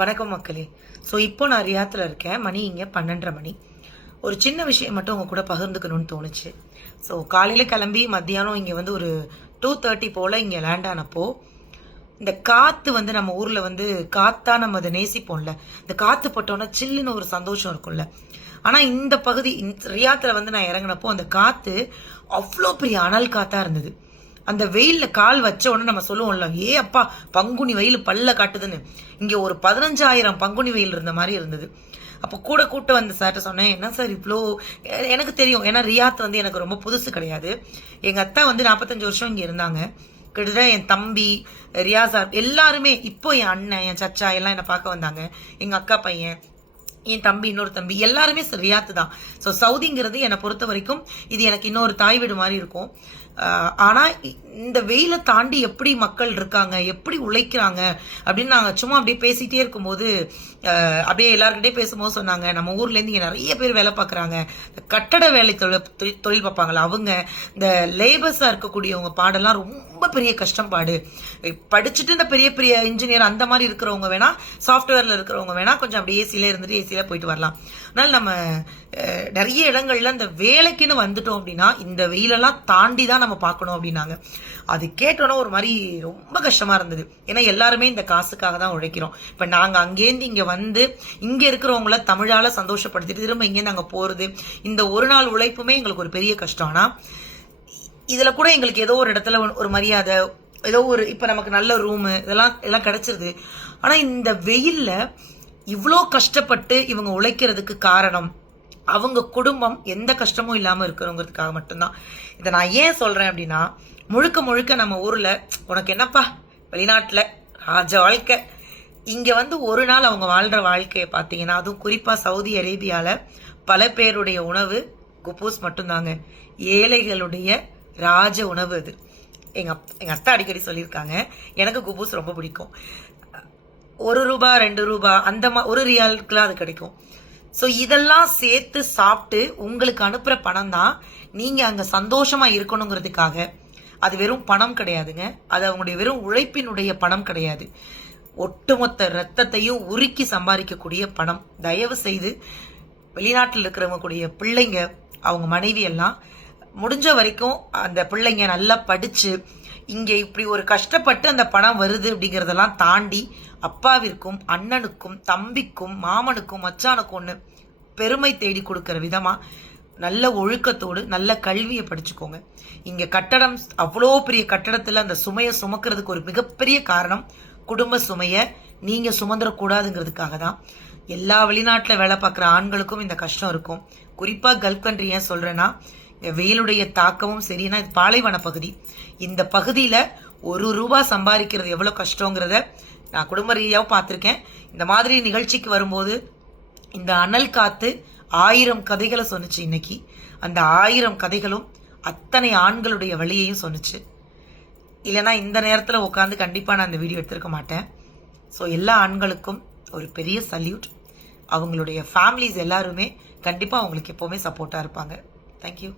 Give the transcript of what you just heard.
வணக்கம் மக்களே. ஸோ இப்போ நான் ரியாத்தில் இருக்கேன். மணி இங்கே 12:30 மணி. ஒரு சின்ன விஷயம் மட்டும் உங்க கூட பகிர்ந்துக்கணும்னு தோணுச்சு. ஸோ காலையில் கிளம்பி மத்தியானம் இங்கே ஒரு 2:30 போல் இங்கே லேண்ட் ஆனப்போ இந்த காற்று நம்ம ஊரில் காற்றா நம்ம அதை நேசிப்போம்ல. இந்த காற்று பட்டோன்னா சில்லுன்னு ஒரு சந்தோஷம் இருக்கும்ல. ஆனால் இந்த பகுதி ரியாத்தில் நான் இறங்கினப்போ அந்த காற்று அவ்வளோ பெரிய அனல் காற்றா இருந்தது. அந்த வெயிலில் கால் வச்ச உடனே நம்ம சொல்லுவோம்ல, ஏ அப்பா பங்குனி வெயில் பல்ல காட்டுதுன்னு. இங்கே ஒரு 15,000 பங்குனி வெயில் இருந்த மாதிரி இருந்தது. அப்போ கூட்ட வந்த சார்ட்ட சொன்னேன், என்ன சார் இவ்வளோ, எனக்கு தெரியும், ஏன்னா ரியாத் எனக்கு ரொம்ப புதுசு கிடையாது. எங்கள் அத்தா 45 வருஷம் இங்கே இருந்தாங்க. கிட்டத்தட்ட என் தம்பி ரியாஸ் எல்லாருமே, இப்போ என் அண்ணன் என் சச்சா எல்லாம் என்னை பார்க்க வந்தாங்க. எங்கள் அக்கா பையன், என் தம்பி, இன்னொரு தம்பி, எல்லாருமே ரியாத்து தான். ஸோ சவுதிங்கிறது என்னை பொறுத்த வரைக்கும் இது எனக்கு இன்னொரு தாய் வீடு மாதிரி இருக்கும். ஆனால் இந்த வெயிலை தாண்டி எப்படி மக்கள் இருக்காங்க, எப்படி உழைக்கிறாங்க அப்படின்னு நாங்கள் சும்மா அப்படியே பேசிகிட்டே இருக்கும்போது அப்படியே எல்லாருக்கிட்டே பேசும்போது சொன்னாங்க, நம்ம ஊர்லேருந்து இங்கே நிறைய பேர் வேலை பார்க்குறாங்க. இந்த கட்டட வேலை தொழில் பார்ப்பாங்களா அவங்க, இந்த லேபர்ஸாக இருக்கக்கூடியவங்க பாடெல்லாம் ரொம்ப பெரிய கஷ்டம் பாடு. படிச்சுட்டு இந்த பெரிய பெரிய இன்ஜினியர் அந்த மாதிரி இருக்கிறவங்க வேணா, சாஃப்ட்வேரில் இருக்கிறவங்க வேணா கொஞ்சம் அப்படியே ஏசியில் இருந்துட்டு ஏசியில் போயிட்டு வரலாம். அதனால் நம்ம நிறைய இடங்கள்ல இந்த வேலைக்குன்னு வந்துட்டோம் அப்படின்னா இந்த வெயிலெல்லாம் தாண்டி தான் நம்ம பார்க்கணும் அப்படின்னாங்க. அது கேட்டோன்னா ஒரு மாதிரி ரொம்ப கஷ்டமா இருந்தது. ஏன்னா எல்லாருமே இந்த காசுக்காக தான் உழைக்கிறோம். இப்போ நாங்கள் அங்கேருந்து இங்கே இங்கே இருக்கிறவங்கள தமிழால சந்தோஷப்படுத்திட்டு திரும்ப இங்கேருந்து அங்கே போகிறது, இந்த ஒரு நாள் உழைப்புமே எங்களுக்கு ஒரு பெரிய கஷ்டம். ஆனால் இதில் கூட எங்களுக்கு ஏதோ ஒரு இடத்துல ஒரு மரியாதை, ஏதோ ஒரு இப்போ நமக்கு நல்ல ரூமு எல்லாம் கிடைச்சிருது. ஆனால் இந்த வெயிலில் இவ்வளோ கஷ்டப்பட்டு இவங்க உழைக்கிறதுக்கு காரணம் அவங்க குடும்பம் எந்த கஷ்டமும் இல்லாமல் இருக்கணுங்கிறதுக்காக மட்டும்தான். இதை நான் ஏன் சொல்கிறேன் அப்படின்னா, முழுக்க முழுக்க நம்ம ஊரில் உனக்கு என்னப்பா வெளிநாட்டில் ராஜ வாழ்க்கை, இங்கே ஒரு நாள் அவங்க வாழ்கிற வாழ்க்கையை பார்த்தீங்கன்னா, அதுவும் குறிப்பாக சவுதி அரேபியாவில் பல பேருடைய உணவு குப்பூஸ் மட்டும்தாங்க. ஏழைகளுடைய ராஜ உணவு அது. எங்கள் அத்தா அடிக்கடி சொல்லியிருக்காங்க, எனக்கு குப்பூஸ் ரொம்ப பிடிக்கும். 1 ரூபா 2 ரூபா அந்த ஒரு ரியாலுக்குலாம் அது கிடைக்கும். ஸோ இதெல்லாம் சேர்த்து சாப்பிட்டு உங்களுக்கு அனுப்புகிற பணம் தான் நீங்கள் அங்கே சந்தோஷமாக இருக்கணுங்கிறதுக்காக. அது வெறும் பணம் கிடையாதுங்க, அது அவங்களுடைய வெறும் உழைப்பினுடைய பணம் கிடையாது. ஒட்டுமொத்த ரத்தத்தையும் உருக்கி சம்பாதிக்கக்கூடிய பணம். தயவு செய்து வெளிநாட்டில் இருக்கிறவங்க கூடிய பிள்ளைங்க, அவங்க மனைவி எல்லாம் முடிஞ்ச வரைக்கும் அந்த பிள்ளைங்க நல்லா படித்து இங்கே இப்படி ஒரு கஷ்டப்பட்டு அந்த பணம் வருது அப்படிங்கிறதெல்லாம் தாண்டி அப்பாவிற்கும் அண்ணனுக்கும் தம்பிக்கும் மாமனுக்கும் மச்சானுக்கும் ஒன்று பெருமை தேடி கொடுக்குற விதமாக நல்ல ஒழுக்கத்தோடு நல்ல கல்வியை படிச்சுக்கோங்க. இங்கே கட்டடம், அவ்வளோ பெரிய கட்டடத்தில் அந்த சுமையை சுமக்கிறதுக்கு ஒரு மிகப்பெரிய காரணம் குடும்ப சுமையை நீங்கள் சுமந்துடக்கூடாதுங்கிறதுக்காக தான். எல்லா வெளிநாட்டில் வேலை பார்க்குற ஆண்களுக்கும் இந்த கஷ்டம் இருக்கும். குறிப்பாக கல்ஃப் கண்ட்ரி ஏன் சொல்கிறேன்னா, வெயிலுடைய தாக்கமும் சரினா, இது பாலைவன பகுதி. இந்த பகுதியில் 1 ரூபா சம்பாதிக்கிறது எவ்வளோ கஷ்டங்கிறத நான் குடும்ப ரீதியாகவும் பார்த்துருக்கேன். இந்த மாதிரி நிகழ்ச்சிக்கு வரும்போது இந்த அனல் காத்து 1000 கதைகளை சொன்னிச்சு. இன்னைக்கு அந்த 1000 கதைகளும் அத்தனை ஆண்களுடைய வழியையும் சொன்னிச்சு. இல்லைனா இந்த நேரத்தில் உட்காந்து கண்டிப்பாக நான் இந்த வீடியோ எடுத்திருக்க மாட்டேன். ஸோ எல்லா ஆண்களுக்கும் ஒரு பெரிய சல்யூட். அவங்களுடைய ஃபேமிலிஸ் எல்லாருமே கண்டிப்பாக அவங்களுக்கு எப்போவுமே சப்போர்ட்டாக இருப்பாங்க. தேங்க்யூ.